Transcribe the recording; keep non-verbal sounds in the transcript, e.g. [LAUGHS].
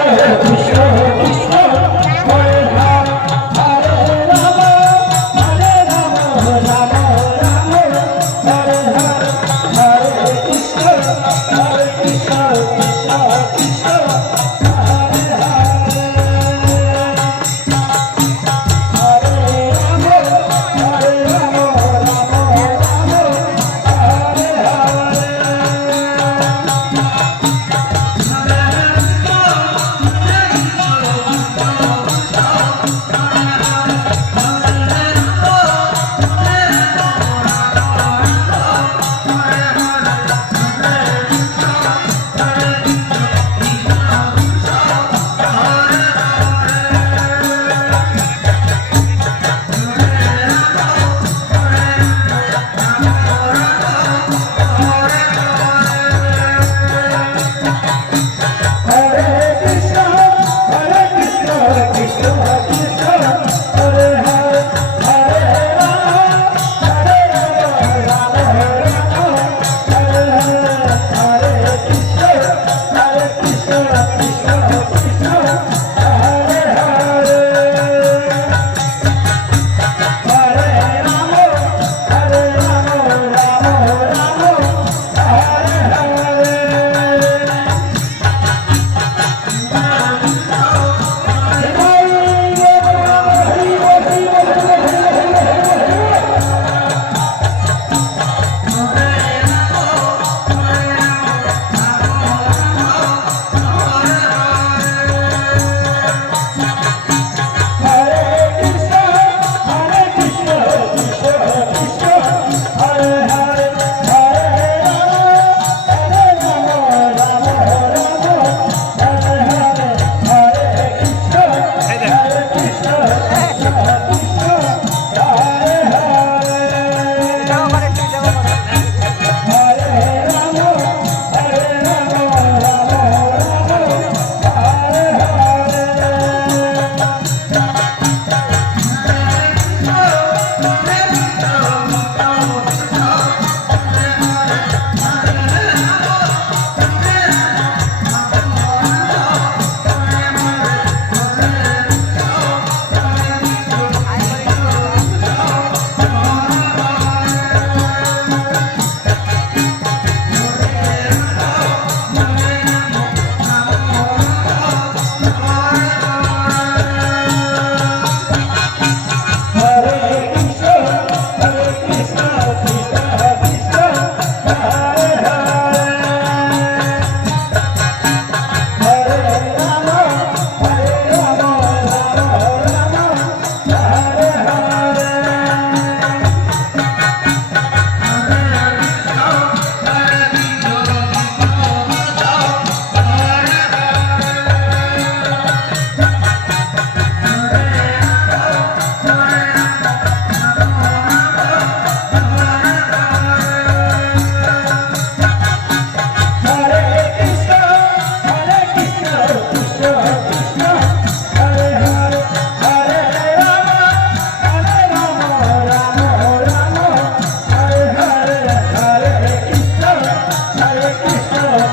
Yeah. [LAUGHS] Oh, [LAUGHS]